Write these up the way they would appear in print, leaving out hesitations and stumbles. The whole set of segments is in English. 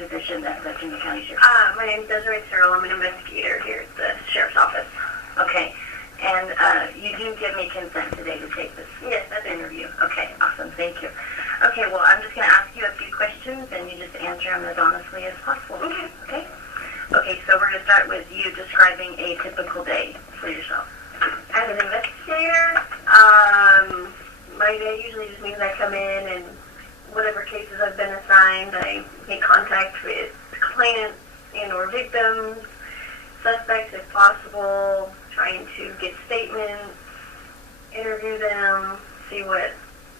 position at the King County Sheriff? My name is Desiree Searle. I'm an investigator here at the Sheriff's Office. Okay. And you do give me consent today to take this interview. Okay, awesome. Thank you. Okay, well, I'm just going to ask you a few questions, and you just answer them as honestly as possible. Okay. Okay? Okay, so we're going to start with you describing a typical day for yourself. As an investigator, my day usually just means I come in and whatever cases I've been assigned, I make contact with complainants and or victims, suspects if possible, trying to get statements, interview them, see what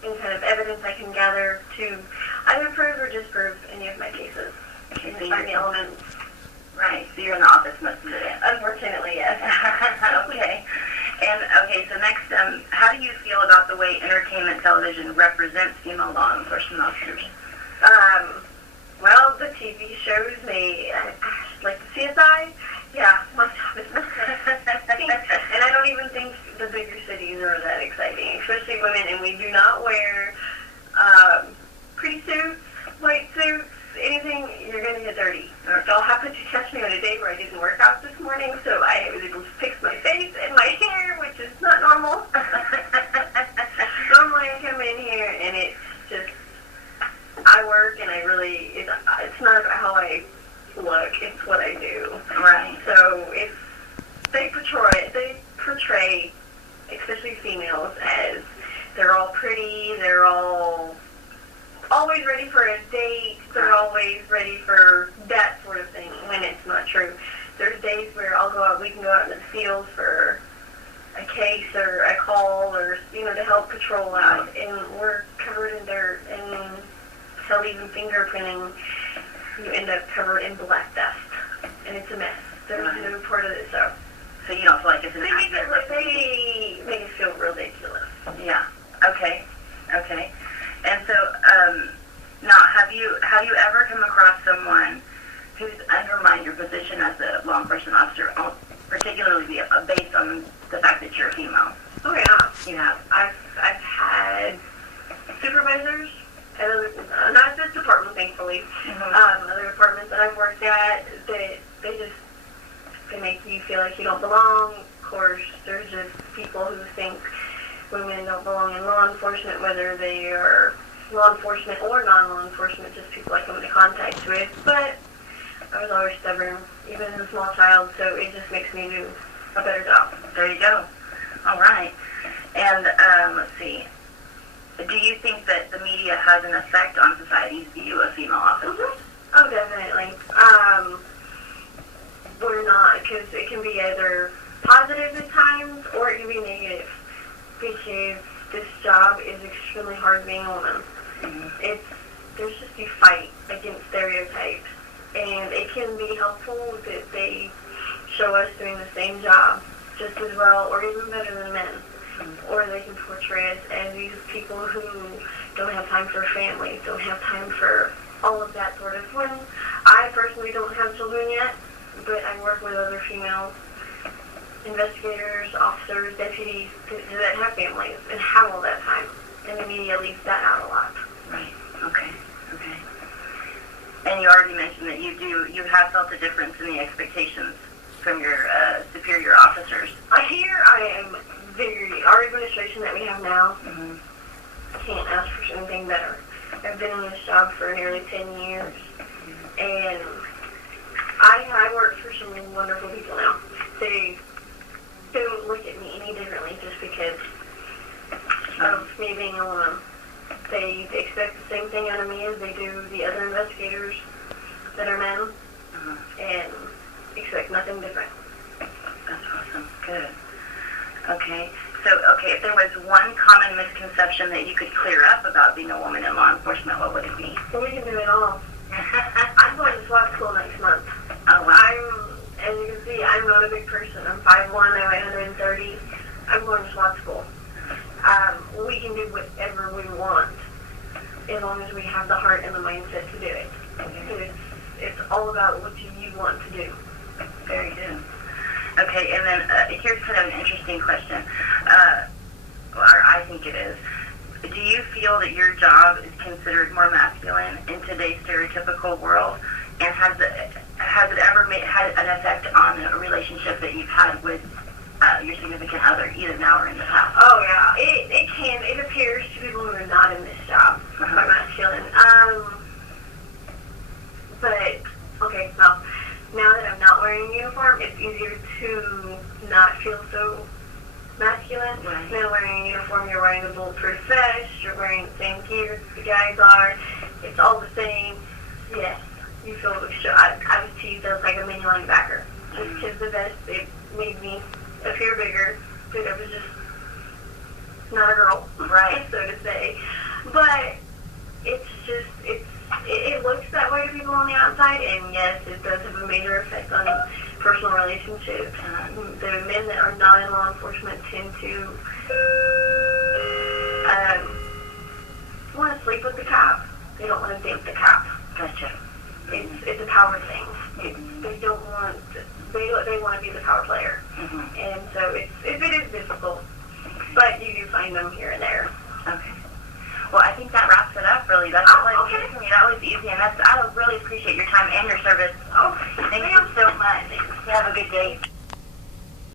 any kind of evidence I can gather to either prove or disprove any of my cases. Okay, So find the elements. Right, so you're in the office most of the day. Unfortunately, yes. Okay. And, okay, so next, how do you feel about the way entertainment television represents female law enforcement officers? Well, the TV shows me, like the CSI, yeah, my job is not exciting. And I don't even think the bigger cities are that exciting, especially women, and we do not wear pretty suits, white suits, anything, you're going to get dirty. Y'all happened to catch me on a day where I didn't work out this morning, so I was able to fix my face and my hair, which is not normal. Normally I come in here and it's just, I work and I really, it's not about how I look, it's what I do. Right. So it's, they portray, especially females, as they're all pretty, they're all always ready for a date, they're always ready for that sort of thing, when it's not true. There's days where we can go out in the field for a case or a call or, to help patrol out, and we're covered in dirt, and hell, even fingerprinting, you end up covered in black dust, and it's a mess. There's no part of it, so you don't feel like it's an they make it feel ridiculous. Yeah. Okay. And so, now, have you ever come across someone who's undermined your position as a law enforcement officer, particularly based on the fact that you're a female? Oh yeah. Yeah. I've had supervisors, not this department, thankfully. Other departments that I've worked at, they make you feel like you don't belong. Of course, there's just people who think women don't belong in law enforcement, whether they are law enforcement or non-law enforcement, just people I come into contact with. But I was always stubborn, even as a small child, so it just makes me do a better job. There you go. All right. And let's see. Do you think that the media has an effect on society's view of female officers? Mm-hmm. Oh, definitely. We're not, because it can be either positive at times or it can be negative, because this job is extremely hard being a woman. Mm-hmm. There's just a fight against stereotypes, and it can be helpful that they show us doing the same job just as well or even better than men. Mm-hmm. Or they can portray us as these people who don't have time for families, don't have time for all of that sort of thing. I personally don't have children yet, but I work with other female investigators, officers, deputies that have families and have all that time. And the media leaves that out a lot. Right. Okay. And you already mentioned that you have felt a difference in the expectations from your superior officers. Our administration that we have now, mm-hmm. can't ask for anything better. I've been in this job for nearly 10 years, and I work for some wonderful people now. They don't look at me any differently just because of me being a woman. They expect the same thing out of me as they do the other investigators that are men, and expect nothing different. That's awesome. Good. Okay. So, if there was one common misconception that you could clear up about being a woman in law enforcement, what would it be? Well, we can do it all. I'm going to SWAT school next month. Oh, wow. As you can see, I'm not a big person. I'm 5'1", I weigh 130. I'm going to SWAT school. We can do whatever we want as long as we have the heart and the mindset to do it. It's all about what you want to do. Very good. Okay, and then here's kind of an interesting question. Or I think it is. Do you feel that your job is considered more masculine in today's stereotypical world? has it ever had an effect on a relationship that you've had with your significant other, either now or in the past? Oh yeah, it can. It appears to people who are not in this job, quite masculine. But okay, well, now that I'm not wearing a uniform, it's easier to not feel so masculine. Right. Now wearing a uniform, you're wearing a bulletproof vest, you're wearing the same gear the guys are. It's all the same. Yes, you feel extra. I was teased as like a mini linebacker. Just because the vest, it made me appear bigger, but I was just not a girl, right, so to say. But it's just, it looks that way to people on the outside, and yes, it does have a major effect on personal relationships. The men that are not in law enforcement tend to want to sleep with the cop. They don't want to date the cop. Gotcha. It's a power thing. They don't want. They want to be the power player, and so it is difficult. But you do find them here and there. Okay. Well, I think that wraps it up. Really, that's all I needed from you. That was easy, and I really appreciate your time and your service. Oh, thank you so much. You have a good day.